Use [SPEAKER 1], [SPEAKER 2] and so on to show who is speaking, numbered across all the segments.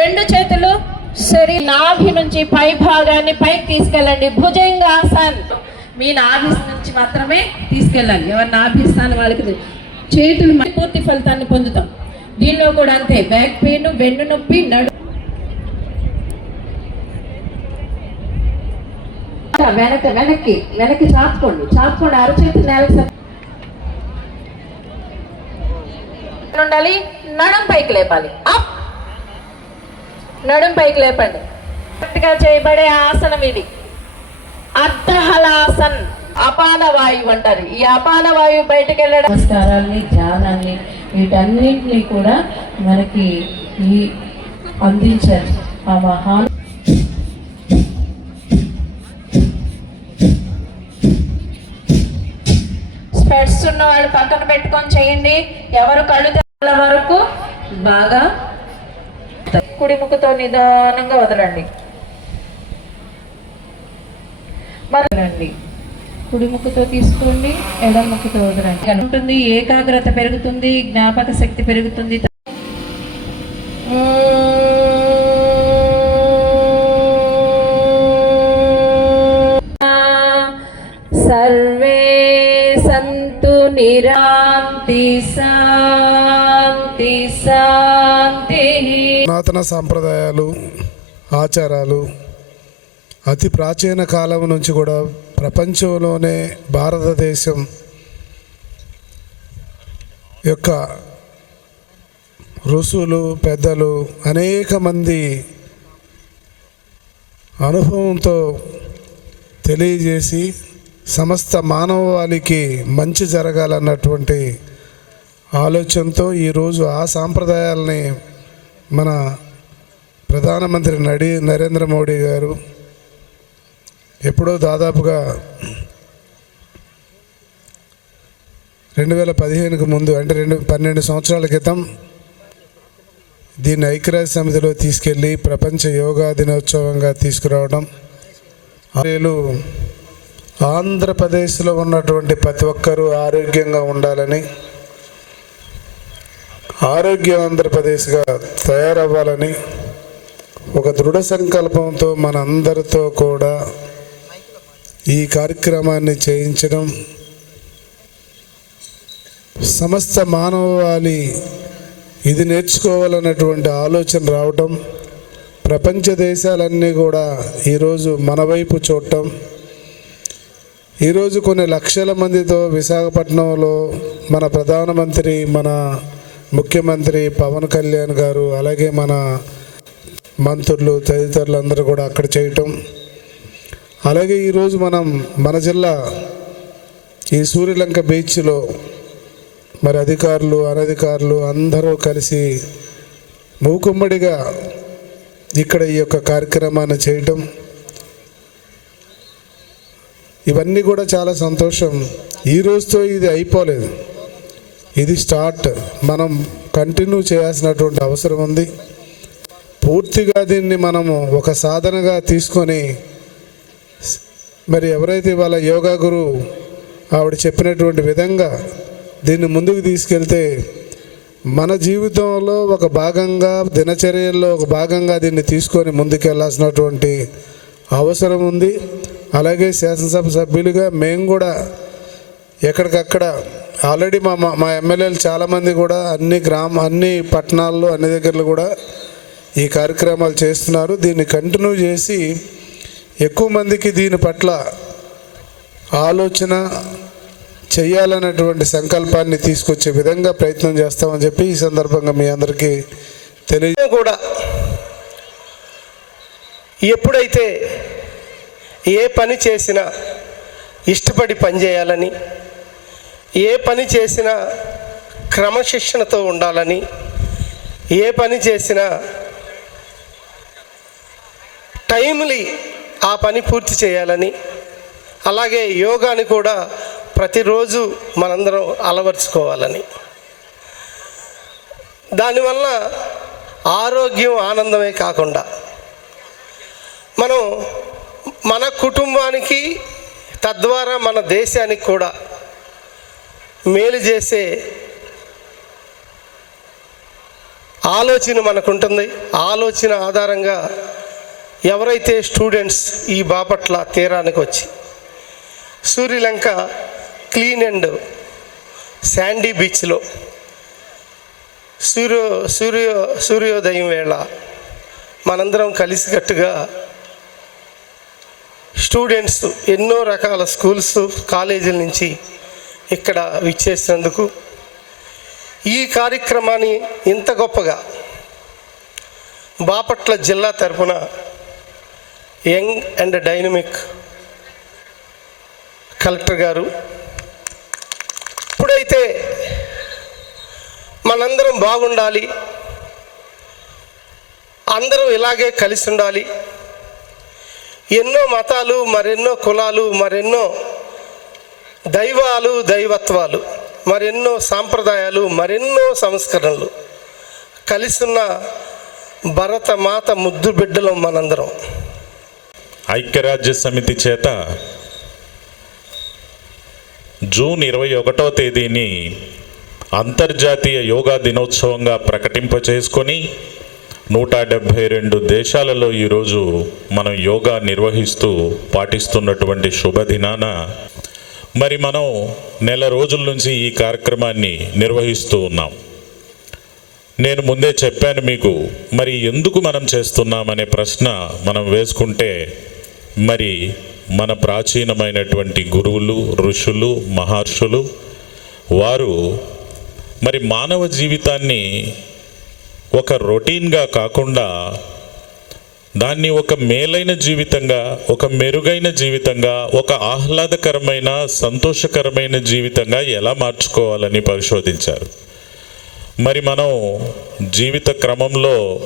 [SPEAKER 1] రెండు చేతులు సరి నాభి నుంచి పై భాగాన్ని పైకి తీసుకెళ్ళండి. భుజంగాసన్ మీ నాభి నుంచి మాత్రమే తీసుకెళ్ళాలి. ఎవరు నాభిస్తాను వాళ్ళకి చేతులు పూర్తి ఫలితాన్ని పొందుతాం. దీనిలో కూడా అంతే. బ్యాక్ పెయిన్ వెన్ను నొప్పి నడు వెనక వెనక్కి వెనక్కి చాపుకోండి. చాపుకోండి. అరచేతి నేలకు ఉండాలి. నడం పైకి లేపాలి. నడుం పైకి లేపండి. కరెక్ట్గా చేయబడే ఆసనం ఇది. అర్ధహలాసన్ అపాన వాయువు అంటారు. ఈ అపాన వాయువు బయటకు వెళ్ళడం నమస్కారాల్ని ధ్యానాన్ని వీటన్నింటినీ కూడా మనకి ఈ అందించారు. ఆ మహాన్ స్పెట్స్ ఉన్న వాళ్ళు పక్కన పెట్టుకొని చేయండి. ఎవరు కళ్ళు తెల్ల వరకు బాగా కుడి ముక్కుతో నిదానంగా వదలండి. వదలండి. కుడి ముక్కుతో తీసుకోండి ఎడమ ముక్కుతో వదలండి. ఉంటుంది ఏకాగ్రత పెరుగుతుంది జ్ఞాపక శక్తి పెరుగుతుంది. సర్వే సంతు నిరాంతి శాంతి శాంతి
[SPEAKER 2] సనాతన సాంప్రదాయాలు ఆచారాలు అతి ప్రాచీన కాలం నుంచి కూడా ప్రపంచంలోనే భారతదేశం యొక్క ఋషులు పెద్దలు అనేక మంది అనుభవంతో తెలియజేసి సమస్త మానవాళికి మంచి జరగాలన్నటువంటి ఆలోచనతో ఈరోజు ఆ సాంప్రదాయాలని మన ప్రధానమంత్రి నడి నరేంద్ర మోడీ గారు ఎప్పుడో దాదాపుగా రెండు వేల పదిహేనుకు ముందు అంటే రెండు పన్నెండు సంవత్సరాల క్రితం దీన్ని ఐక్యరాజ్య సమితిలో తీసుకెళ్ళి ప్రపంచ యోగా దినోత్సవంగా తీసుకురావడం. ఆరేలు ఆంధ్రప్రదేశ్లో ఉన్నటువంటి ప్రతి ఒక్కరూ ఆరోగ్యంగా ఉండాలని ఆరోగ్య ఆంధ్రప్రదేశ్గా తయారవ్వాలని ఒక దృఢ సంకల్పంతో మనందరితో కూడా ఈ కార్యక్రమాన్ని చేయించడం సమస్త మానవాళి ఇది నేర్చుకోవాలన్నటువంటి ఆలోచన రావటం ప్రపంచ దేశాలన్నీ కూడా ఈరోజు మన వైపు చూడటం ఈరోజు కొన్ని లక్షల మందితో విశాఖపట్నంలో మన ప్రధానమంత్రి మన ముఖ్యమంత్రి పవన్ కళ్యాణ్ గారు అలాగే మన మంత్రులు తదితరులు అందరూ కూడా అక్కడ చేయటం. అలాగే ఈరోజు మనం మన జిల్లా ఈ సూర్యలంక బీచ్లో మరి అధికారులు అనధికారులు అందరూ కలిసి మూకుమ్మడిగా ఇక్కడ ఈ యొక్క కార్యక్రమాన్ని చేయటం. ఇవన్నీ కూడా చాలా సంతోషం. ఈ రోజుతో ఇది అయిపోలేదు. ఇది స్టార్ట్. మనం కంటిన్యూ చేయాల్సినటువంటి అవసరం ఉంది. పూర్తిగా దీన్ని మనము ఒక సాధనగా తీసుకొని మరి ఎవరైతే వాళ్ళ యోగా గురు ఆవిడ చెప్పినటువంటి విధంగా దీన్ని ముందుకు తీసుకెళ్తే మన జీవితంలో ఒక భాగంగా దినచర్యల్లో ఒక భాగంగా దీన్ని తీసుకొని ముందుకెళ్ళాల్సినటువంటి అవసరం ఉంది. అలాగే శాసనసభ సభ్యులుగా మేము కూడా ఎక్కడికక్కడ ఆల్రెడీ మా మా- మా ఎమ్మెల్యేలు చాలామంది కూడా అన్ని గ్రామ అన్ని పట్టణాల్లో అన్ని దగ్గరలో కూడా ఈ కార్యక్రమాలు చేస్తున్నారు. దీన్ని కంటిన్యూ చేసి ఎక్కువ మందికి దీని పట్ల ఆలోచన చేయాలన్నటువంటి సంకల్పాన్ని తీసుకొచ్చే విధంగా ప్రయత్నం చేస్తామని చెప్పి ఈ సందర్భంగా మీ అందరికీ తెలియ
[SPEAKER 3] కూడా ఎప్పుడైతే ఏ పని చేసినా ఇష్టపడి పని చేయాలని ఏ పని చేసినా క్రమశిక్షణతో ఉండాలని ఏ పని చేసినా టైమ్లీ ఆ పని పూర్తి చేయాలని అలాగే యోగాని కూడా ప్రతిరోజు మనందరం అలవర్చుకోవాలని. దానివల్ల ఆరోగ్యం ఆనందమే కాకుండా మనం మన కుటుంబానికి తద్వారా మన దేశానికి కూడా మేలు చేసే ఆలోచన మనకు ఉంటుంది ఆలోచన ఆధారంగా ఎవరైతే స్టూడెంట్స్ ఈ బాపట్ల తీరానికి వచ్చి సూర్యలంక క్లీన్ అండ్ శాండీ బీచ్లో సూర్యో సూర్యో సూర్యోదయం వేళ మనందరం కలిసికట్టుగా స్టూడెంట్స్ ఎన్నో రకాల స్కూల్స్ కాలేజీల నుంచి ఇక్కడ విచ్చేసినందుకు ఈ కార్యక్రమాన్ని ఇంత గొప్పగా బాపట్ల జిల్లా తరపున యంగ్ అండ్ డైనమిక్ కలెక్టర్ గారు ఇప్పుడైతే మనందరం బాగుండాలి అందరూ ఇలాగే కలిసి ఉండాలి. ఎన్నో మతాలు మరెన్నో కులాలు మరెన్నో దైవాలు దైవత్వాలు మరెన్నో సాంప్రదాయాలు మరెన్నో సంస్కరణలు కలిసున్న భరత మాత ముద్దు బిడ్డలం మనందరం.
[SPEAKER 4] ఐక్యరాజ్య సమితి చేత జూన్ ఇరవై ఒకటో తేదీని అంతర్జాతీయ యోగా దినోత్సవంగా ప్రకటింప చేసుకొని నూట డెబ్భై రెండు దేశాలలో ఈరోజు మనం యోగా నిర్వహిస్తూ పాటిస్తున్నటువంటి శుభదినాన మరి మనం నెల రోజుల నుంచి ఈ కార్యక్రమాన్ని నిర్వహిస్తూ ఉన్నాం. నేను ముందే చెప్పాను మీకు మరి ఎందుకు మనం చేస్తున్నామనే ప్రశ్న మనం వేసుకుంటే మరి మన ప్రాచీనమైనటువంటి గురువులు ఋషులు మహర్షులు వారు మరి మానవ జీవితాన్ని ఒక రొటీన్గా కాకుండా దాన్ని ఒక మేలైన జీవితంగా ఒక మెరుగైన జీవితంగా ఒక ఆహ్లాదకరమైన సంతోషకరమైన జీవితంగా ఎలా మార్చుకోవాలని పరిశోధించారు. మరి మనం జీవిత క్రమంలో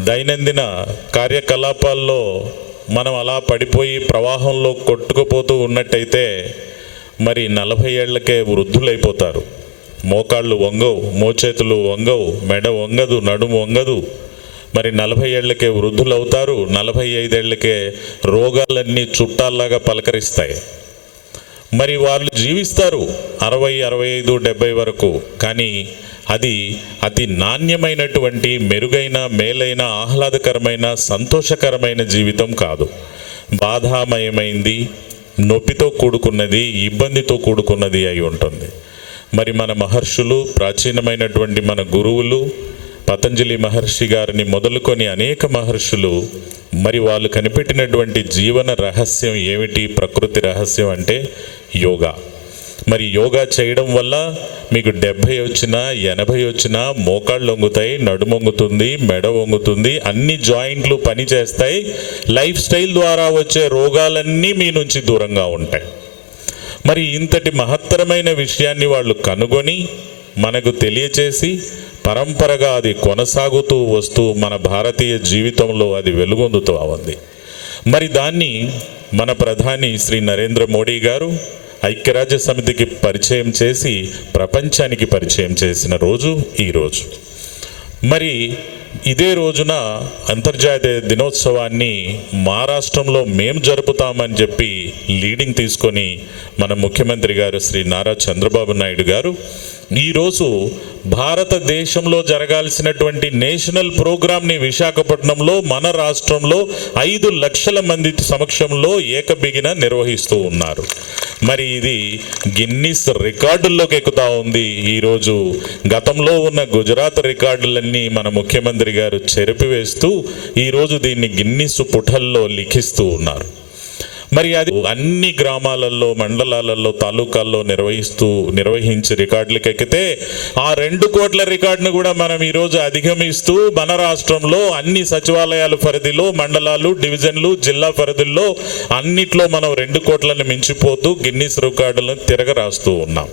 [SPEAKER 4] దైనందిన కార్యకలాపాల్లో మనం అలా పడిపోయి ప్రవాహంలో కొట్టుకుపోతూ ఉన్నట్టయితే మరి నలభై ఏళ్ళకే వృద్ధులైపోతారు. మోకాళ్ళు వంగవు మోచేతులు వంగవు మెడ వంగదు నడుము వంగదు మరి నలభై ఏళ్ళకే వృద్ధులవుతారు నలభై ఐదేళ్ళకే రోగాలన్నీ చుట్టాల్లాగా పలకరిస్తాయి. మరి వాళ్ళు జీవిస్తారు అరవై అరవై ఐదు డెబ్బై వరకు. కానీ అది అతి నాణ్యమైనటువంటి మెరుగైన మేలైన ఆహ్లాదకరమైన సంతోషకరమైన జీవితం కాదు. బాధామయమైంది నొప్పితో కూడుకున్నది ఇబ్బందితో కూడుకున్నది అయి ఉంటుంది. మరి మన మహర్షులు ప్రాచీనమైనటువంటి మన గురువులు పతంజలి మహర్షి గారిని మొదలుకొని అనేక మహర్షులు మరి వాళ్ళు కనిపెట్టినటువంటి జీవన రహస్యం ఏమిటి ప్రకృతి రహస్యం అంటే యోగా. మరి యోగా చేయడం వల్ల మీకు డెబ్భై వచ్చినా ఎనభై వచ్చినా మోకాళ్ళు వంగుతాయి నడుము వంగుతుంది మెడ వంగుతుంది అన్ని జాయింట్లు పనిచేస్తాయి లైఫ్ స్టైల్ ద్వారా వచ్చే రోగాలన్నీ మీ నుంచి దూరంగా ఉంటాయి. మరి ఇంతటి మహత్తరమైన విషయాన్ని వాళ్ళు కనుగొని మనకు తెలియచేసి పరంపరగా అది కొనసాగుతూ వస్తూ మన భారతీయ జీవితంలో అది వెలుగొందుతూ ఉంది. మరి దాన్ని మన ప్రధాని శ్రీ నరేంద్ర మోడీ గారు ఐక్యరాజ్య సమితికి పరిచయం చేసి ప్రపంచానికి పరిచయం చేసిన రోజు ఈరోజు మరి ఇదే రోజున అంతర్జాతీయ దినోత్సవాన్ని మా రాష్ట్రంలో మేము జరుపుతామని చెప్పి లీడింగ్ తీసుకొని మన ముఖ్యమంత్రి గారు శ్రీ నారా చంద్రబాబు నాయుడు గారు ఈరోజు భారతదేశంలో జరగాల్సినటువంటి నేషనల్ ప్రోగ్రామ్ని విశాఖపట్నంలో మన రాష్ట్రంలో ఐదు లక్షల మంది సమక్షంలో ఏకబిగిన నిర్వహిస్తూ ఉన్నారు. మరి ఇది గిన్నిస్ రికార్డుల్లోకి ఎక్కుతా ఉంది. ఈరోజు గతంలో ఉన్న గుజరాత్ రికార్డులన్నీ మన ముఖ్యమంత్రి గారు చెరిపివేస్తూ ఈరోజు దీన్ని గిన్నిస్ పుటల్లో లిఖిస్తూ ఉన్నారు. మరి అది అన్ని గ్రామాలలో మండలాలలో తాలూకాల్లో నిర్వహిస్తూ నిర్వహించి రికార్డులకు ఎక్కితే ఆ రెండు కోట్ల రికార్డును కూడా మనం ఈరోజు అధిగమిస్తూ మన రాష్ట్రంలో అన్ని సచివాలయాల పరిధిలో మండలాలు డివిజన్లు జిల్లా పరిధుల్లో అన్నిట్లో మనం రెండు కోట్లను మించిపోతూ గిన్నిస్ రికార్డులను తిరగరాస్తూ ఉన్నాం.